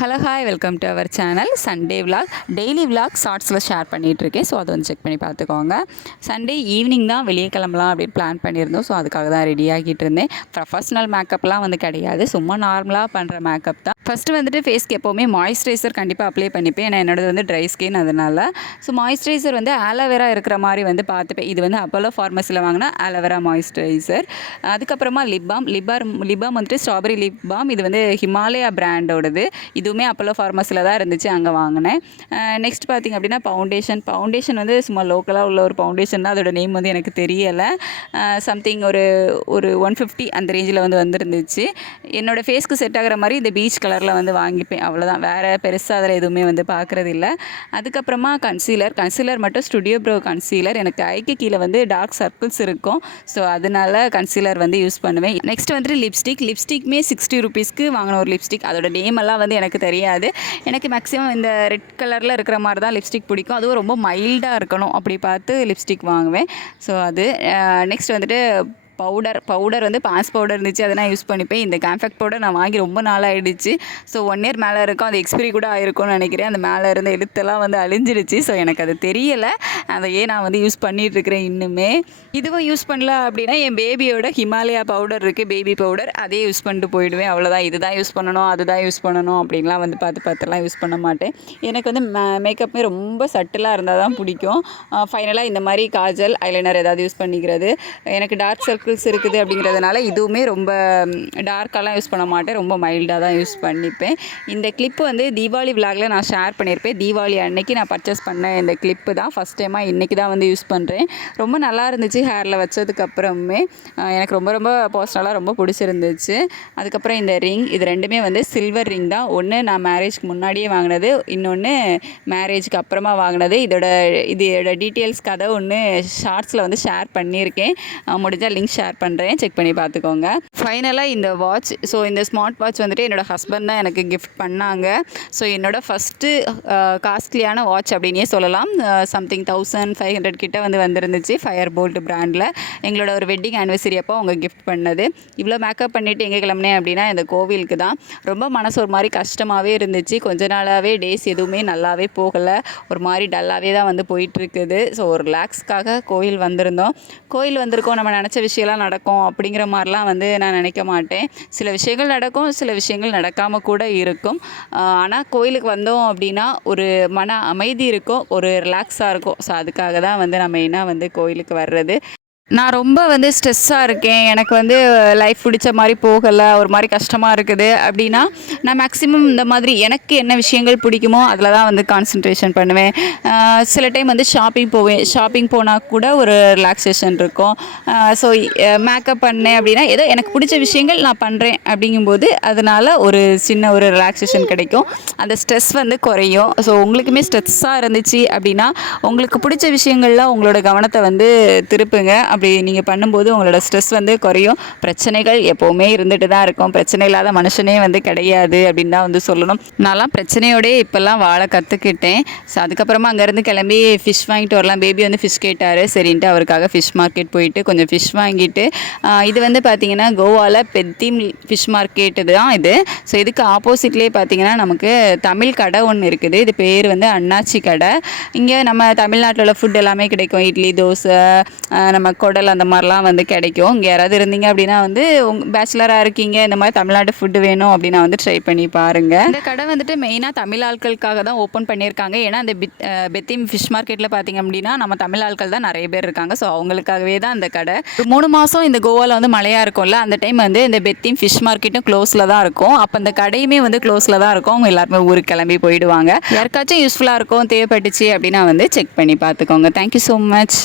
Hello hi welcome to our channel Sunday vlog daily vlog ஷார்ட்ஸில் share பண்ணிகிட்ருக்கேன் so அதை வந்து செக் பண்ணி பார்த்துக்கோங்க. சண்டே ஈவினிங் தான் வெளியே கிளம்பலாம் அப்படின்னு பிளான் பண்ணியிருந்தோம். ஸோ அதுக்காக தான் ரெடி ஆகிட்டு இருந்தேன். ப்ரொஃபஷ்னல் மேக்கப்லாம் வந்து கிடையாது. சும்மா நார்மலாக பண்ணுற மேக்கப் தான். ஃபஸ்ட்டு வந்துட்டு ஃபேஸ்க்கு எப்போவுமே மாய்ஸ்சரைசர் கண்டிப்பாக அப்ளை பண்ணிப்பேன். ஏன்னா என்னோடது வந்து ட்ரை ஸ்கின் அதனால். ஸோ மாய்ஸ்சரைசர் வந்து ஆலோவேரா இருக்கிற மாதிரி வந்து பார்த்துப்பேன். இது வந்து அப்போலோ ஃபார்மஸியில் வாங்கினா ஆலோவேரா மாய்ஸ்சரைசர் அதுக்கப்புறமா lip balm lip balm lip balm வந்துட்டு ஸ்ட்ராபெரி லிப் பாம் இது வந்து ஹிமாலயா பிராண்டோடது இதுவுமே அப்போலோ ஃபார்மஸில் தான் இருந்துச்சு அங்கே வாங்கினேன். நெக்ஸ்ட் பார்த்திங்க அப்படின்னா ஃபவுண்டேஷன் ஃபவுண்டேஷன் வந்து சும்மா லோக்கலாக உள்ள ஒரு ஃபவுண்டேஷன் தான். அதோட நேம் வந்து எனக்கு தெரியலை. சம்திங் ஒரு ஒரு ஒன் ஃபிஃப்டி அந்த ரேஞ்சில் வந்து வந்துருந்துச்சு. என்னோடய ஃபேஸ்க்கு செட் ஆகிற மாதிரி இந்த பீச் கலரில் வந்து வாங்கிப்பேன். அவ்வளோதான் வேறு பெருசாக அதில் எதுவுமே வந்து பார்க்குறது இல்லை. அதுக்கப்புறமா கன்சீலர் கன்சீலர் மட்டும் ஸ்டுடியோ ப்ரோ கன்சீலர் எனக்கு ஐக்கு கீழே வந்து டார்க் சர்க்கிள்ஸ் இருக்கும். ஸோ அதனால கன்சீலர் வந்து யூஸ் பண்ணுவேன். நெக்ஸ்ட் வந்துட்டு லிப்ஸ்டிக் லிப்ஸ்டிக்மே சிக்ஸ்டி ருபீஸ்க்கு வாங்கின ஒரு லிப்ஸ்டிக் அதோட நேம் எல்லாம் வந்து எனக்கு தெரியாது. எனக்கு மேக்ஸிமம் இந்த ரெட் கலரில் இருக்கிற மாதிரி தான் லிப்ஸ்டிக் பிடிக்கும். அதுவும் ரொம்ப மைல்டாக இருக்கணும். அப்படி பார்த்து லிப்ஸ்டிக் வாங்குவேன். ஸோ அது நெக்ஸ்ட் வந்துட்டு பவுடர் பவுடர் வந்து பான்ஸ் பவுடர் இருந்துச்சு அதை நான் யூஸ் பண்ணிப்பேன். இந்த காம்பேக்ட் பவுடர் நான் வாங்கி ரொம்ப நாள் ஆகிடுச்சு ஸோ ஒன் இயர் மேலே இருக்கும் அது எக்ஸ்பிரி கூட ஆயிருக்கும்னு நினைக்கிறேன். அந்த மேலே இருந்த எழுத்தெல்லாம் வந்து அழிஞ்சிடுச்சு ஸோ எனக்கு அது தெரியலை. அதையே நான் வந்து யூஸ் பண்ணிகிட்ருக்கிறேன் இன்னுமே. இதுவும் யூஸ் பண்ணல அப்படின்னா என் பேபியோட ஹிமாலயா பவுடர் இருக்குது பேபி பவுடர் அதே யூஸ் பண்ணிட்டு போயிடுவேன். அவ்வளோதான் இதுதான் யூஸ் பண்ணணும் அதுதான் யூஸ் பண்ணணும் அப்படின்லாம் வந்து பார்த்து பார்த்துலாம் யூஸ் பண்ண மாட்டேன். எனக்கு வந்து மே மேக்கப்புமே ரொம்ப சட்டிலாக இருந்தால் தான் பிடிக்கும் ஃபைனலாக இந்த மாதிரி காஜல் ஐலைனர் ஏதாவது யூஸ் பண்ணிக்கிறது. எனக்கு டார்க் சர்க்கிள் சர்க்கிள்ஸ் இருக்குது அப்படிங்கிறதுனால இதுவுமே ரொம்ப டார்க்காலாம் யூஸ் பண்ண மாட்டேன். ரொம்ப மைல்டாக தான் யூஸ் பண்ணிப்பேன். இந்த கிளிப்பு வந்து தீபாவளி விலாகில் நான் ஷேர் பண்ணியிருப்பேன். தீபாவளி அன்னைக்கு நான் பர்ச்சேஸ் பண்ண இந்த கிளிப்பு தான். ஃபஸ்ட் டைமாக இன்றைக்கி தான் வந்து யூஸ் பண்ணுறேன் ரொம்ப நல்லா இருந்துச்சு ஹேரில் வச்சதுக்கப்புறமே எனக்கு ரொம்ப ரொம்ப பர்சனலாக ரொம்ப பிடிச்சிருந்துச்சு. அதுக்கப்புறம் இந்த ரிங் இது ரெண்டுமே வந்து சில்வர் ரிங் தான். ஒன்று நான் மேரேஜ்க்கு முன்னாடியே வாங்கினது இன்னொன்று மேரேஜ்க்கு அப்புறமா வாங்கினது. இதோட இதோட டீட்டெயில்ஸ் கதை ஒன்று ஷார்ட்ஸில் வந்து ஷேர் பண்ணியிருக்கேன். முடிஞ்சால் லிங்க் ஷேர் பண்ணுறேன் செக் பண்ணி பார்த்துக்கோங்க. ஃபைனலாக இந்த வாட்ச் ஸோ இந்த ஸ்மார்ட் வாட்ச் வந்துட்டு என்னோடய ஹஸ்பண்ட் தான் எனக்கு கிஃப்ட் பண்ணாங்க. ஸோ என்னோடய ஃபஸ்ட்டு காஸ்ட்லியான வாட்ச் அப்படின்னே சொல்லலாம். சம்திங் தௌசண்ட் ஃபைவ் ஹண்ட்ரட் கிட்ட வந்து வந்துருந்துச்சு ஃபயர் போல்ட் பிராண்டில் எங்களோட ஒரு வெட்டிங் ஆனிவர்சரி அப்போ அவங்க கிஃப்ட் பண்ணது. இவ்வளோ மேக்கப் பண்ணிவிட்டு எங்கே கிளம்புனேன் அப்படின்னா இந்த கோவிலுக்கு தான். ரொம்ப மனசு ஒரு மாதிரி கஷ்டமாகவே இருந்துச்சு. கொஞ்ச நாளாகவே டேஸ் எதுவுமே நல்லாவே போகலை. ஒரு மாதிரி டல்லாகவே தான் வந்து போயிட்டுருக்குது ஸோ ஒரு ரிலாக்ஸ்க்காக கோயில் வந்திருந்தோம். கோயில் வந்திருக்கோம் நம்ம நினச்ச விஷயம் விஷயங்கள்லாம் நடக்கும் அப்படிங்கிற மாதிரிலாம் வந்து நான் நினைக்க மாட்டேன். சில விஷயங்கள் நடக்கும் சில விஷயங்கள் நடக்காமல் கூட இருக்கும். ஆனால் கோயிலுக்கு வந்தோம் அப்படின்னா ஒரு மன அமைதி இருக்கும் ஒரு ரிலாக்ஸாக இருக்கும். ஸோ அதுக்காக தான் வந்து நம்ம மெயினாக வந்து கோயிலுக்கு வர்றது. நான் ரொம்ப வந்து ஸ்ட்ரெஸ்ஸாக இருக்கேன். எனக்கு வந்து லைஃப் பிடிச்ச மாதிரி போகலை. ஒரு மாதிரி கஷ்டமாக இருக்குது. அப்படின்னா நான் மேக்ஸிமம் இந்த மாதிரி எனக்கு என்ன விஷயங்கள் பிடிக்குமோ அதில் தான் வந்து கான்சன்ட்ரேஷன் பண்ணுவேன். சில டைம் வந்து ஷாப்பிங் போவேன். ஷாப்பிங் போனால் கூட ஒரு ரிலாக்ஸேஷன் இருக்கும். ஸோ மேக்கப் பண்ணேன் அப்படின்னா ஏதோ எனக்கு பிடிச்ச விஷயங்கள் நான் பண்ணுறேன் அப்படிங்கும்போது அதனால் ஒரு சின்ன ஒரு ரிலாக்ஸேஷன் கிடைக்கும். அந்த ஸ்ட்ரெஸ் வந்து குறையும். ஸோ உங்களுக்குமே ஸ்ட்ரெஸ்ஸாக இருந்துச்சு அப்படின்னா உங்களுக்கு பிடிச்ச விஷயங்கள்லாம் உங்களோட கவனத்தை வந்து திருப்புங்க. அப்படி நீங்கள் பண்ணும்போது உங்களோட ஸ்ட்ரெஸ் வந்து குறையும். பிரச்சனைகள் எப்போவுமே இருந்துட்டு தான் இருக்கும். பிரச்சனை இல்லாத மனுஷனே வந்து கிடையாது அப்படின்னு தான் வந்து சொல்லணும். நான்லாம் பிரச்சனையோடய இப்போல்லாம் வாழ கற்றுக்கிட்டேன் ஸோ அதுக்கப்புறமா அங்கேருந்து கிளம்பி ஃபிஷ் வாங்கிட்டு வரலாம். பேபி வந்து ஃபிஷ் கேட்டார். சரின்ட்டு அவருக்காக ஃபிஷ் மார்க்கெட் போயிட்டு கொஞ்சம் ஃபிஷ் வாங்கிட்டு இது வந்து பார்த்திங்கன்னா கோவாவில் பெத்திம் ஃபிஷ் மார்க்கெட்டு தான் இது. ஸோ இதுக்கு ஆப்போசிட்லேயே பார்த்திங்கன்னா நமக்கு தமிழ் கடை ஒன்று இருக்குது. இது பேர் வந்து அண்ணாச்சி கடை. இங்கே நம்ம தமிழ்நாட்டில் உள்ள ஃபுட் எல்லாமே கிடைக்கும். இட்லி தோசை நம்ம ஹோட்டல் அந்த மாதிரிலாம் வந்து கிடைக்கும். இங்கே யாராவது இருந்தீங்க அப்படின்னா வந்து உங் பேச்சுலராக இருக்கீங்க இந்த மாதிரி தமிழ்நாட்டு ஃபுட்டு வேணும் அப்படின்னா வந்து ட்ரை பண்ணி பாருங்கள் இந்த கடை வந்துட்டு மெயினாக தமிழ் ஆட்களுக்காக தான் ஓப்பன் பண்ணியிருக்காங்க. ஏன்னா அந்த பித் பெத்திம் ஃபிஷ் மார்க்கெட்டில் பார்த்தீங்க அப்படின்னா நம்ம தமிழ் ஆட்கள் தான் நிறைய பேர் இருக்காங்க. ஸோ அவங்களுக்காகவே தான் அந்த கடை. மூணு மாதம் இந்த கோவாவில் வந்து மழையாக இருக்கும்ல அந்த டைம் வந்து இந்த பெத்திம் ஃபிஷ் மார்க்கெட்டும் க்ளோஸில் தான் இருக்கும். அப்போ அந்த கடையுமே வந்து க்ளோஸில் தான் இருக்கும். அவங்க எல்லாருமே ஊருக்கு கிளம்பி போயிடுவாங்க. யாருக்காச்சும் யூஸ்ஃபுல்லாக இருக்கும் தேவைப்பட்டுச்சு அப்படின்னா வந்து செக் பண்ணி பார்த்துக்கோங்க. Thank you so much